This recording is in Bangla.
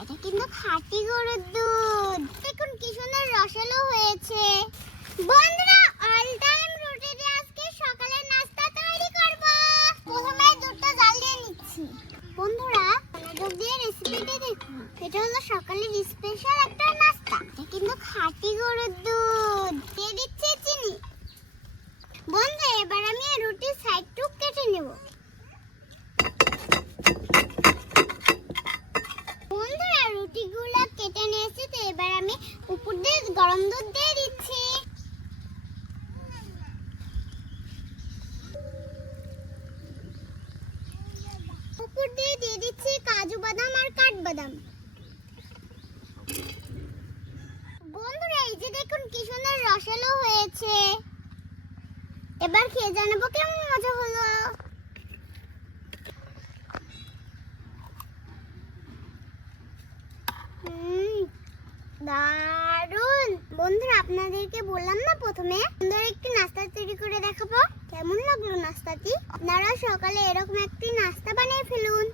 এটা কিন্তু খাঁটি গরুর দুধ। দেখুন কি সুন্দর রসালো হয়েছে। বন্ধুরা, অল টাইম রুটিতে আজকে সকালের নাস্তা তৈরি করব। প্রথমে দুধটা জাল দিয়ে নিচ্ছি। বন্ধুরা, মনোযোগ দিয়ে রেসিপিটা দেখুন। এটা হলো সকালের স্পেশাল একটা নাস্তা। এটা কিন্তু খাঁটি গরুর দুধ। দিয়ে দিচ্ছি চিনি। বন্ধুরা, এবার আমি রুটির সাইডটুকু কেটে নেব। বন্ধুরা, রুটিগুলো কেটে নিয়েছি, তো এবার আমি উপর দিয়ে গরম দুধ দিয়ে দিচ্ছি। উপর দিয়ে দিচ্ছি কাজু বাদাম আর কাঠবাদাম। বন্ধুরা, এই যে দেখুন কি সুন্দর রসালো হয়েছে। এবার খেয়ে জানাবো কেমন মজা হলো। দারুন। বন্ধুরা, আপনাদেরকে বললাম না প্রথমে সুন্দর একটি নাস্তা তৈরি করে দেখাবো। কেমন লাগলো নাস্তাটি? আপনারা সকালে এরকম একটি নাস্তা বানিয়ে ফেলুন।